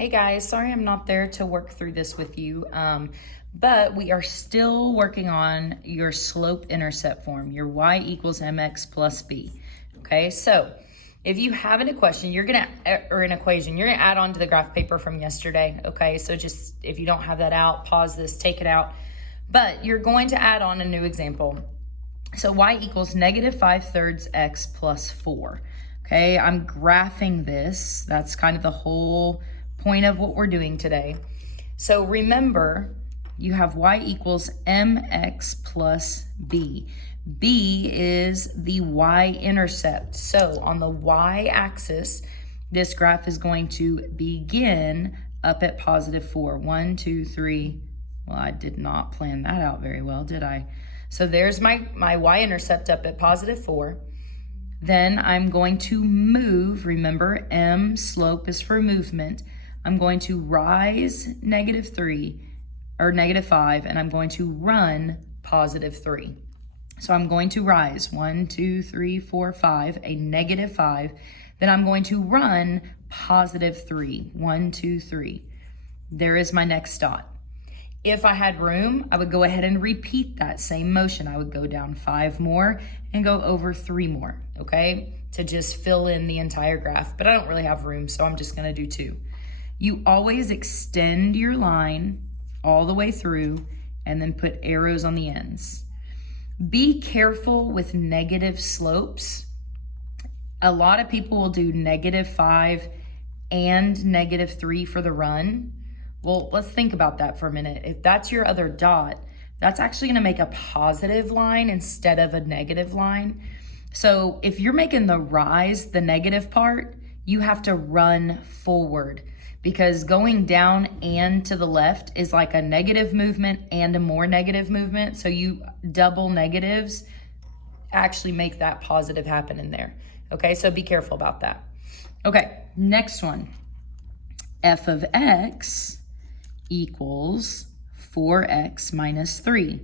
Hey guys, sorry I'm not there to work through this with you, but we are still working on your slope-intercept form, your y equals mx plus b. Okay, so if you have an equation, you're gonna add on to the graph paper from yesterday. Okay, so just if you don't have that out, pause this, take it out. But you're going to add on a new example. So y equals -5/3 x plus 4. Okay, I'm graphing this. That's kind of the whole point of what we're doing today. So remember, you have y equals mx plus b. B is the y-intercept. So on the y-axis, this graph is going to begin up at +4. 1, 2, 3. Well, I did not plan that out very well, did I? So there's my y-intercept up at +4. Then I'm going to move. Remember, m, slope is for movement. I'm going to rise -3 or -5, and I'm going to run +3. So I'm going to rise 1, 2, 3, 4, 5, a -5. Then I'm going to run +3, 1, 2, 3. There is my next dot. If I had room, I would go ahead and repeat that same motion. I would go down 5 more and go over 3 more, okay? To just fill in the entire graph, but I don't really have room, so I'm just gonna do 2. You always extend your line all the way through and then put arrows on the ends. Be careful with negative slopes. A lot of people will do -5 and -3 for the run. Well, let's think about that for a minute. If that's your other dot, that's actually gonna make a positive line instead of a negative line. So if you're making the rise, the negative part, you have to run forward, because going down and to the left is like a negative movement and a more negative movement. So you double negatives actually make that positive happen in there. Okay, so be careful about that. Okay, next one. F of x equals 4x minus 3.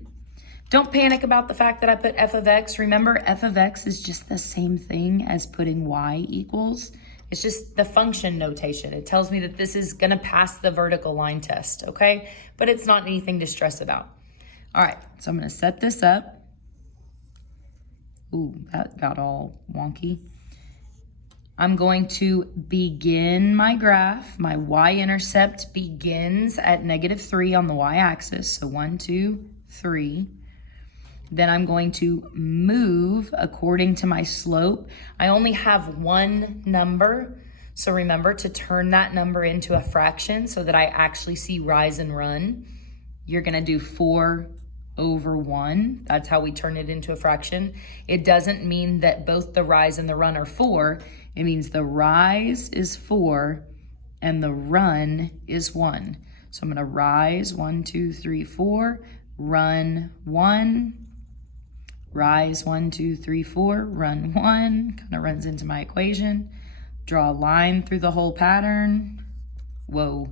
Don't panic about the fact that I put f of x. Remember, f of x is just the same thing as putting y equals. It's just the function notation. It tells me that this is gonna pass the vertical line test, okay? But it's not anything to stress about. All right, so I'm gonna set this up. Ooh, that got all wonky. I'm going to begin my graph. My y-intercept begins at -3 on the y-axis. So 1, 2, 3. Then I'm going to move according to my slope. I only have one number, so remember to turn that number into a fraction so that I actually see rise and run. You're gonna do 4/1. That's how we turn it into a fraction. It doesn't mean that both the rise and the run are 4. It means the rise is 4 and the run is 1. So I'm gonna rise 1, 2, 3, 4, run 1, rise 1, 2, 3, 4, run 1, kind of runs into my equation. Draw a line through the whole pattern. Whoa,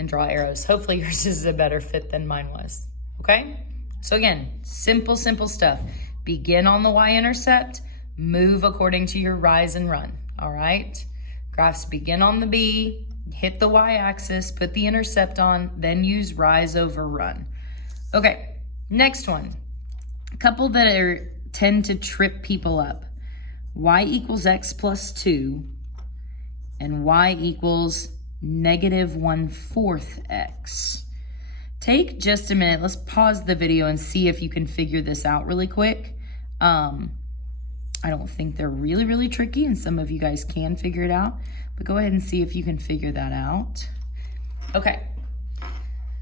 and draw arrows. Hopefully yours is a better fit than mine was, okay? So again, simple stuff. Begin on the y-intercept, move according to your rise and run, all right? Graphs begin on the B, hit the y-axis, put the intercept on, then use rise over run. Okay, next one. A couple that tend to trip people up. Y equals x plus 2 and y equals -1/4 x. Take just a minute. Let's pause the video and see if you can figure this out really quick. I don't think they're really tricky, and some of you guys can figure it out, but go ahead and see if you can figure that out. Okay.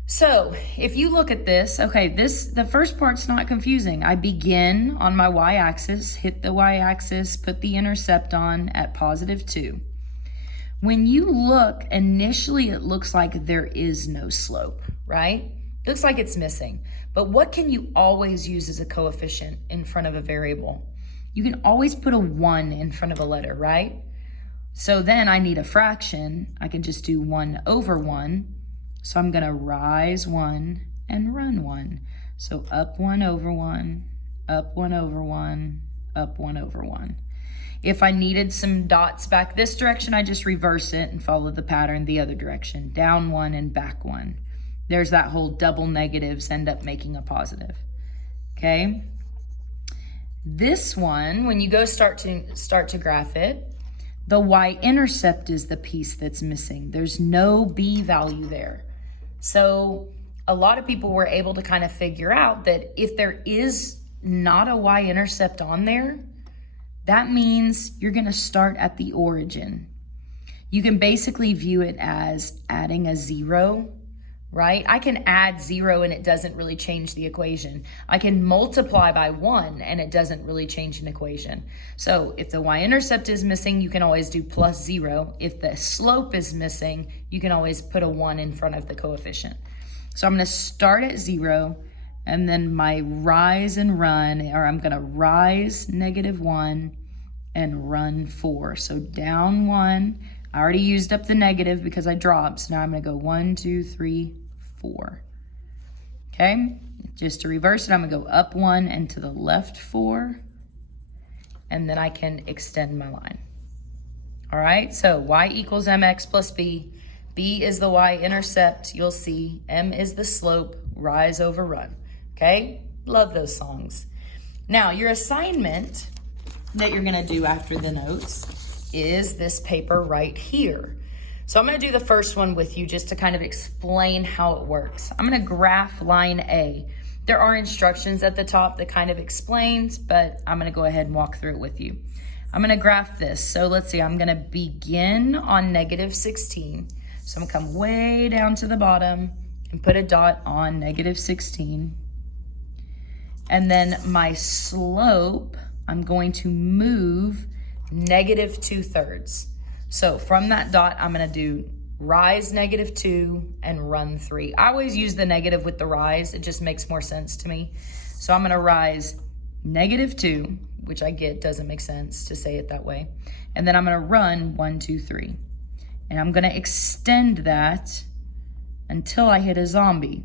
So if you look at this, okay, the first part's not confusing. I begin on my y-axis, hit the y-axis, put the intercept on at +2. When you look, initially it looks like there is no slope, right? Looks like it's missing. But what can you always use as a coefficient in front of a variable? You can always put a 1 in front of a letter, right? So then I need a fraction. I can just do 1/1. So I'm gonna rise 1 and run 1. So up 1/1, up 1/1, up 1/1. If I needed some dots back this direction, I just reverse it and follow the pattern the other direction. Down 1 and back 1. There's that whole double negatives end up making a positive. Okay. This one, when you go start to graph it, the y-intercept is the piece that's missing. There's no b value there. So a lot of people were able to kind of figure out that if there is not a y-intercept on there, that means you're going to start at the origin. You can basically view it as adding a 0, right? I can add 0 and it doesn't really change the equation. I can multiply by 1 and it doesn't really change an equation. So if the y-intercept is missing, you can always do plus 0. If the slope is missing, you can always put a 1 in front of the coefficient. So I'm going to start at 0, and then my rise and run, or I'm going to rise -1 and run 4. So down 1. I already used up the negative because I dropped. So now I'm going to go 1, 2, 3, 4. Okay, just to reverse it, I'm going to go up 1 and to the left 4. And then I can extend my line. All right, so y equals mx plus b. B is the y-intercept, you'll see. M is the slope, rise over run. Okay, love those songs. Now, your assignment that you're gonna do after the notes is this paper right here. So I'm gonna do the first one with you just to kind of explain how it works. I'm gonna graph line A. There are instructions at the top that kind of explains, but I'm gonna go ahead and walk through it with you. I'm gonna graph this. So let's see, I'm gonna begin on -16. So I'm gonna come way down to the bottom and put a dot on -16. And then my slope, I'm going to move -2/3. So from that dot, I'm gonna do rise -2 and run 3. I always use the negative with the rise. It just makes more sense to me. So I'm gonna rise -2, which I get doesn't make sense to say it that way. And then I'm gonna run 1, 2, 3. And I'm gonna extend that until I hit a zombie.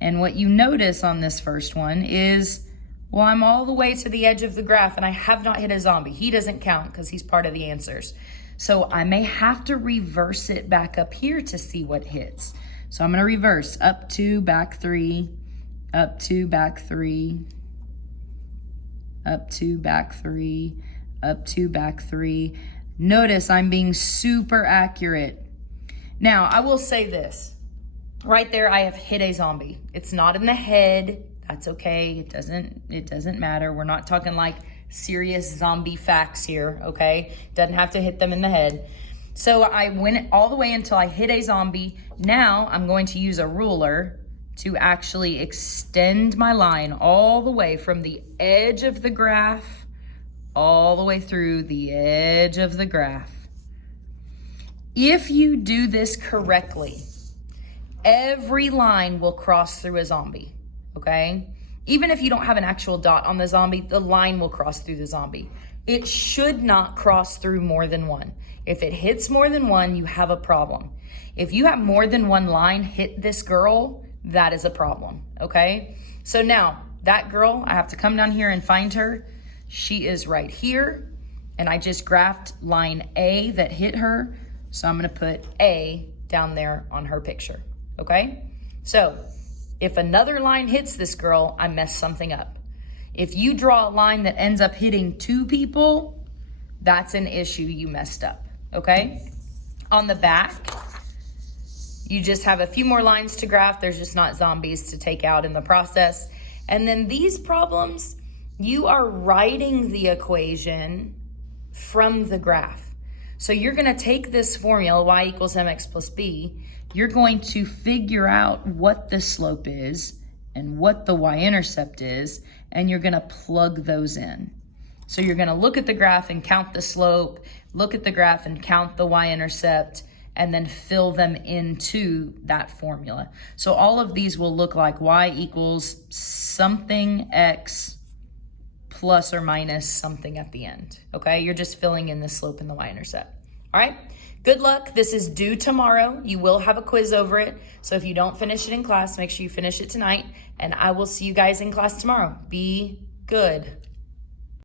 And what you notice on this first one is, well, I'm all the way to the edge of the graph and I have not hit a zombie. He doesn't count because he's part of the answers. So I may have to reverse it back up here to see what hits. So I'm gonna reverse up 2, back 3, up 2, back 3, up 2, back 3, up 2, back 3. Notice I'm being super accurate. Now, I will say this. Right there, I have hit a zombie. It's not in the head. That's okay. It doesn't matter. We're not talking like serious zombie facts here, okay? Doesn't have to hit them in the head. So I went all the way until I hit a zombie. Now I'm going to use a ruler to actually extend my line all the way from the edge of the graph all the way through the edge of the graph. If you do this correctly, every line will cross through a zombie, okay? Even if you don't have an actual dot on the zombie, the line will cross through the zombie. It should not cross through more than one. If it hits more than one, you have a problem. If you have more than one line hit this girl, that is a problem, okay? So now, that girl, I have to come down here and find her. She is right here, and I just graphed line A that hit her, so I'm gonna put A down there on her picture, okay? So, if another line hits this girl, I messed something up. If you draw a line that ends up hitting 2 people, that's an issue you messed up, okay? On the back, you just have a few more lines to graph. There's just not zombies to take out in the process. And then these problems, you are writing the equation from the graph. So you're gonna take this formula, y equals mx plus b, you're going to figure out what the slope is and what the y-intercept is, and you're gonna plug those in. So you're gonna look at the graph and count the slope, look at the graph and count the y-intercept, and then fill them into that formula. So all of these will look like y equals something x plus or minus something at the end, okay? You're just filling in the slope and the y-intercept, all right? Good luck. This is due tomorrow. You will have a quiz over it. So if you don't finish it in class, make sure you finish it tonight, and I will see you guys in class tomorrow. Be good.